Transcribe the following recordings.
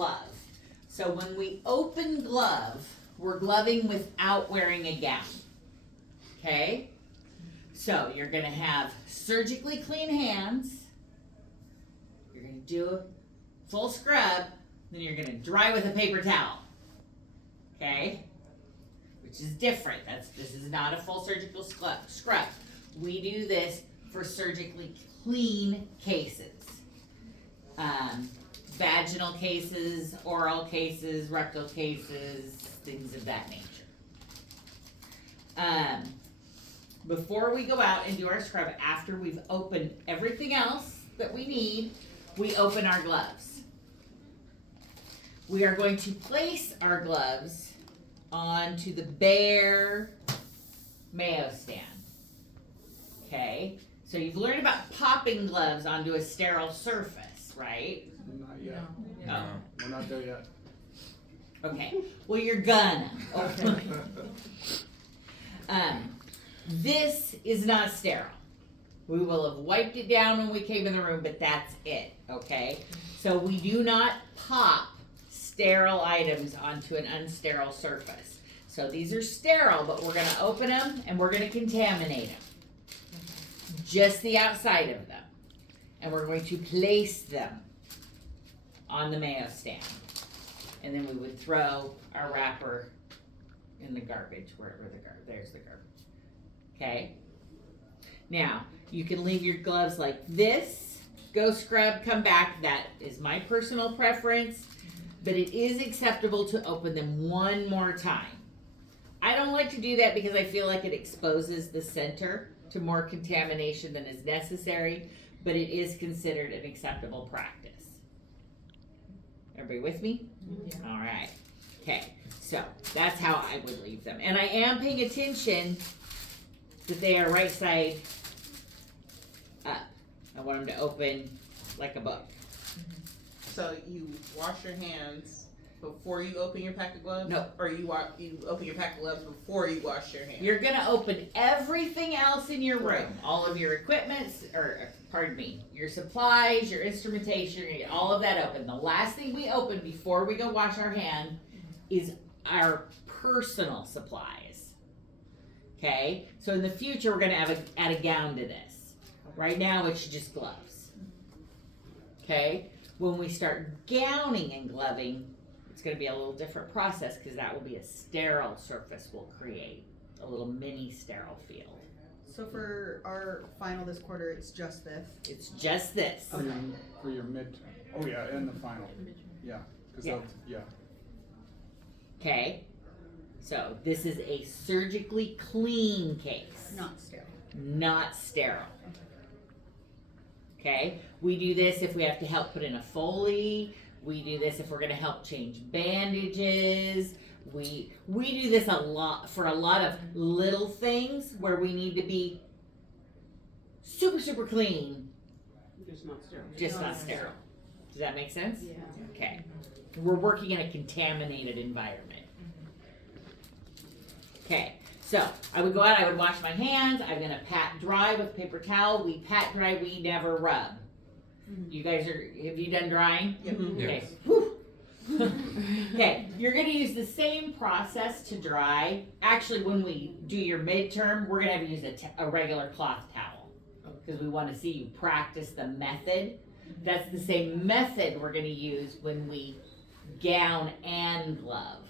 glove. So when we open glove, we're gloving without wearing a gown. Okay? So you're gonna have surgically clean hands. You're gonna do a full scrub, then you're gonna dry with a paper towel. Okay? Which is different. This is not a full surgical scrub. We do this for surgically clean cases. Vaginal cases, oral cases, rectal cases, things of that nature. Before we go out and do our scrub, after we've opened everything else that we need, we open our gloves. We are going to place our gloves onto the bare mayo stand. Okay? So you've learned about popping gloves onto a sterile surface, right? Not yet. No. We're not there yet. Okay. Well, you're gonna. Okay. This is not sterile. We will have wiped it down when we came in the room, but that's it. Okay? So we do not pop sterile items onto an unsterile surface. So these are sterile, but we're gonna open them and we're gonna contaminate them. Just the outside of them. And we're going to place them on the mayo stand. And then we would throw our wrapper in the garbage, wherever there's the garbage. Okay? Now, you can leave your gloves like this, go scrub, come back. That is my personal preference, but it is acceptable to open them one more time. I don't like to do that because I feel like it exposes the center to more contamination than is necessary, but it is considered an acceptable practice. Everybody with me? Yeah. All right. Okay, so that's how I would leave them. And I am paying attention that they are right side up. I want them to open like a book. So you wash your hands before you open your pack of gloves? No. Or you open your pack of gloves before you wash your hands? You're gonna open everything else in your room. All of your equipment, your supplies, your instrumentation, you're gonna get all of that open. The last thing we open before we go wash our hand is our personal supplies. Okay? So in the future, we're gonna add a gown to this. Right now, it's just gloves. Okay? When we start gowning and gloving, it's going to be a little different process because that will be a sterile surface we'll create, a little mini sterile field. So for our final this quarter, it's just this? It's just this. For your midterm. Oh yeah, and the final. Yeah. Yeah. Okay. So this is a surgically clean case. Not sterile. Not sterile. Okay. We do this if we have to help put in a Foley. We do this if we're going to help change bandages. We do this a lot for a lot of little things where we need to be super clean. Just not sterile. Just not sterile. Does that make sense? Yeah. Okay. We're working in a contaminated environment. Okay. So I would go out, I would wash my hands. I'm going to pat dry with paper towel. We pat dry, we never rub. You guys have you done drying? Yep. Okay. Whew. Okay, you're gonna use the same process to dry. Actually, when we do your midterm, we're gonna have to use a regular cloth towel because we want to see you practice the method. That's the same method we're gonna use when we gown and glove.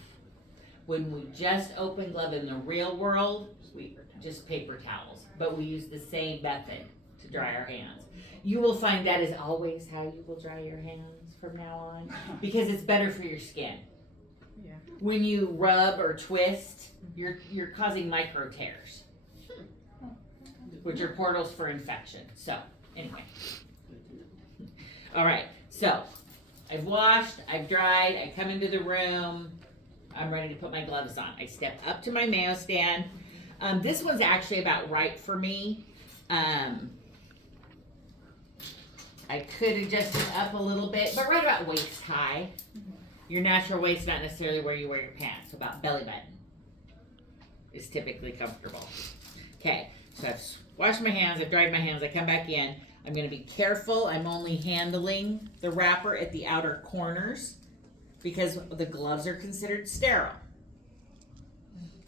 When we just open glove in the real world, we just paper towels, but we use the same method to dry our hands. You will find that is always how you will dry your hands from now on because it's better for your skin. Yeah. When you rub or twist, you're causing micro tears, which are portals for infection. So anyway, all right. So I've washed, I've dried, I come into the room, I'm ready to put my gloves on. I step up to my mayo stand. This one's actually about right for me. I could adjust it up a little bit, but right about waist high. Your natural waist, not necessarily where you wear your pants, about belly button is typically comfortable. Okay, so I've washed my hands, I've dried my hands, I come back in. I'm gonna be careful, I'm only handling the wrapper at the outer corners. because the gloves are considered sterile.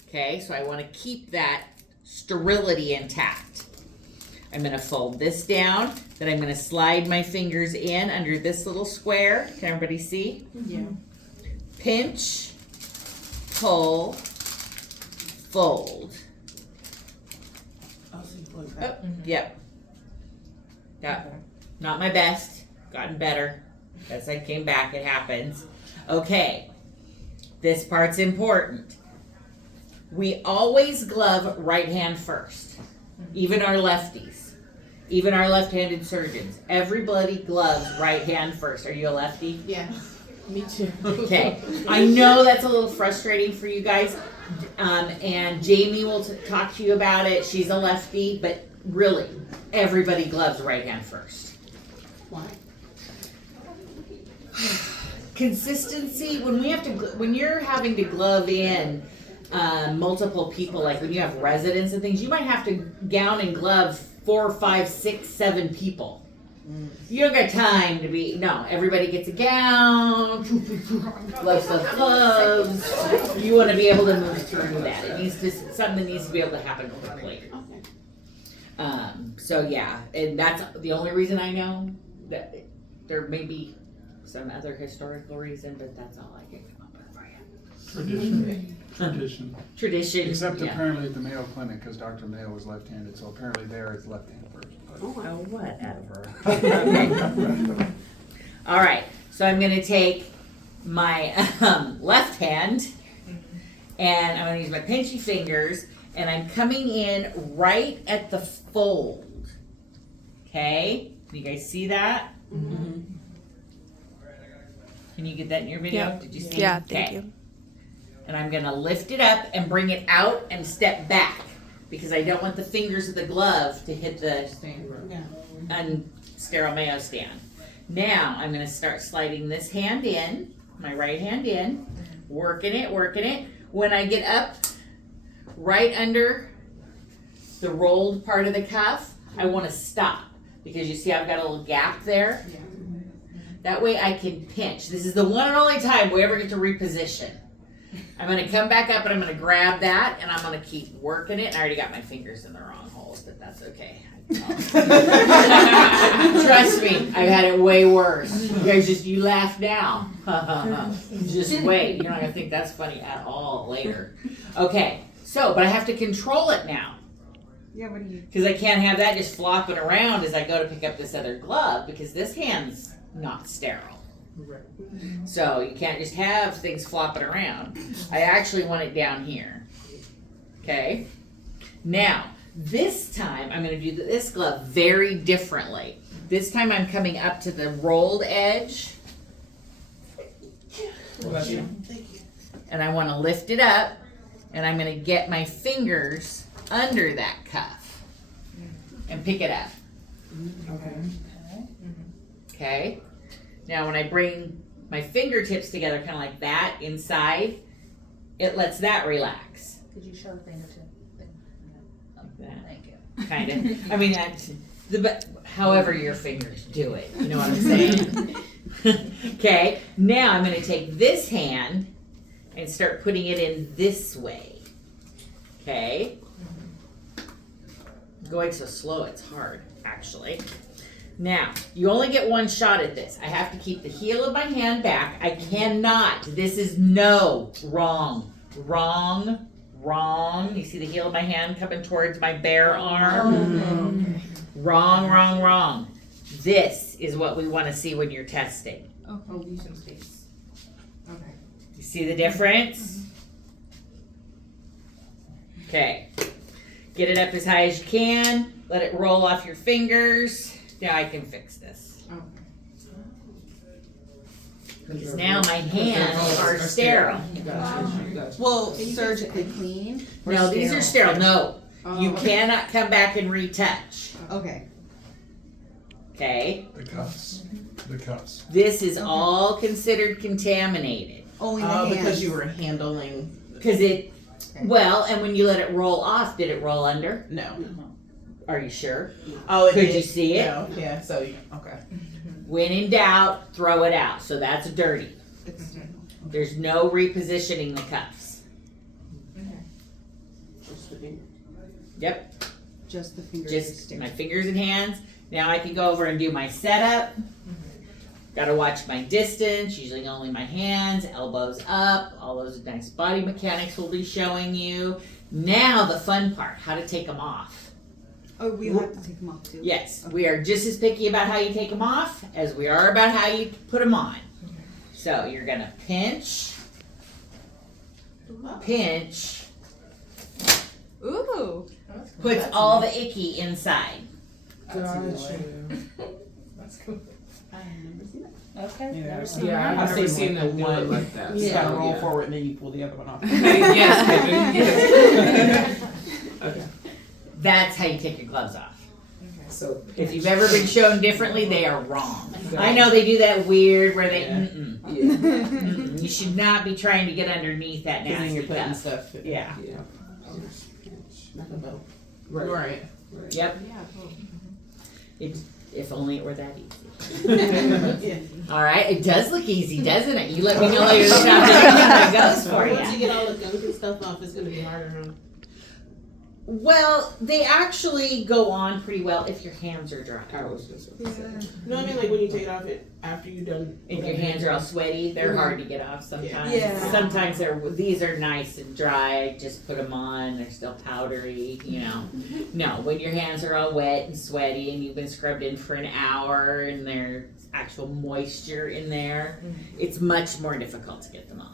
Okay, so I want to keep that sterility intact. I'm going to fold this down, then I'm going to slide my fingers in under this little square. Can everybody see? Yeah. Pinch, pull, fold. I'll see you Oh, yep. Got, not my best, gotten better. As I came back, it happens. Okay, this part's important. We always glove right hand first, even our lefties, even our left-handed surgeons. Everybody gloves right hand first. Are you a lefty? Yeah. Me too. Okay, I know that's a little frustrating for you guys, and Jamie will talk to you about it. She's a lefty, but really, everybody gloves right hand first. Why? Consistency, when you're having to glove in multiple people, like when you have residents and things, you might have to gown and glove 4, 5, 6, 7 people. You don't got time to be, no, everybody gets a gown, gloves, gloves. You want to be able to move through that. It needs to, something needs to be able to happen quickly. So yeah, and that's the only reason I know. That there may be some other historical reason, but that's all I can come up with for you. Tradition. Tradition. Except yeah. apparently at the Mayo Clinic, because Dr. Mayo was left-handed, so apparently there it's left-hand first. Oh, whatever. Okay. All right, so I'm going to take my left hand, and I'm going to use my pinchy fingers, and I'm coming in right at the fold. Okay? Can you guys see that? Mm-hmm. Can you get that in your video? Yeah. Did you see? Yeah, thank you. And I'm going to lift it up and bring it out and step back because I don't want the fingers of the glove to hit the unsterile Mayo stand. Now I'm going to start sliding this hand in, my right hand in, working it. When I get up right under the rolled part of the cuff, I want to stop because you see I've got a little gap there. That way I can pinch. This is the one and only time we ever get to reposition. I'm going to come back up and I'm going to grab that and I'm going to keep working it. And I already got my fingers in the wrong holes, but that's okay. Trust me, I've had it way worse. You guys you laugh now. Just wait. You're not going to think that's funny at all later. Okay, so, but I have to control it now. Yeah, what do you? Because I can't have that just flopping around as I go to pick up this other glove because this hand's not sterile. Right. So you can't just have things flopping around. I actually want it down here. Okay? Now, this time I'm going to do this glove very differently. This time I'm coming up to the rolled edge. And I want to lift it up and I'm going to get my fingers under that cuff and pick it up. Okay? Now when I bring my fingertips together kind of like that inside, it lets that relax. Could you show the fingertip? Like that. Thank you. Kind of. I mean, that's however your fingers do it. You know what I'm saying? Okay, now I'm going to take this hand and start putting it in this way. Okay? Going so slow, it's hard, actually. Now, you only get one shot at this. I have to keep the heel of my hand back. I cannot. This is wrong. You see the heel of my hand coming towards my bare arm? Wrong. This is what we want to see when you're testing. Oh, use some space. Okay. You see the difference? Okay. Get it up as high as you can. Let it roll off your fingers. Now I can fix this. Because now my hands are sterile. Well, surgically clean. No, these are sterile. No. You cannot come back and retouch. Okay. Okay? The cuffs. This is all considered contaminated. Only the hands. Because you were handling. Because well, and when you let it roll off, did it roll under? No. Are you sure? Oh, it Could did. you see it? No. Yeah. So okay. When in doubt, throw it out. So that's dirty. There's no repositioning the cuffs. Yep, Just the fingers. just my fingers and hands. Now I can go over and do my setup. Gotta watch my distance, usually only my hands, elbows up, all those nice body mechanics will be showing you. Now the fun part, how to take them off. Oh, we have to take them off too. Yes, we are just as picky about how you take them off as we are about how you put them on. So you're gonna pinch, Ooh. puts all the icky inside. Okay. Yeah, I've never seen the one like that. Yeah. So, Gotta roll yeah. forward and then you pull the other one off. Yes, Kevin, yes. Okay. That's how you take your gloves off. So If you've ever been shown differently, they are wrong. I know they do that weird where they, Yeah. you should not be trying to get underneath that Cause then nasty you're putting cuff. stuff. Yeah. Like a bow. Right. Yep. It's, if only it were that easy. Yeah. All right, it does look easy, doesn't it? You let me know later this afternoon how it goes for Once you you. get all the gunk and stuff off, it's gonna be harder, huh? Well, they actually go on pretty well if your hands are dry. No, I mean like when you take it off it after you done. If your hands are all sweaty, they're hard to get off sometimes. Yeah. Sometimes these are nice and dry, just put them on, they're still powdery, you know. No, when your hands are all wet and sweaty and you've been scrubbed in for an hour and there's actual moisture in there, it's much more difficult to get them off.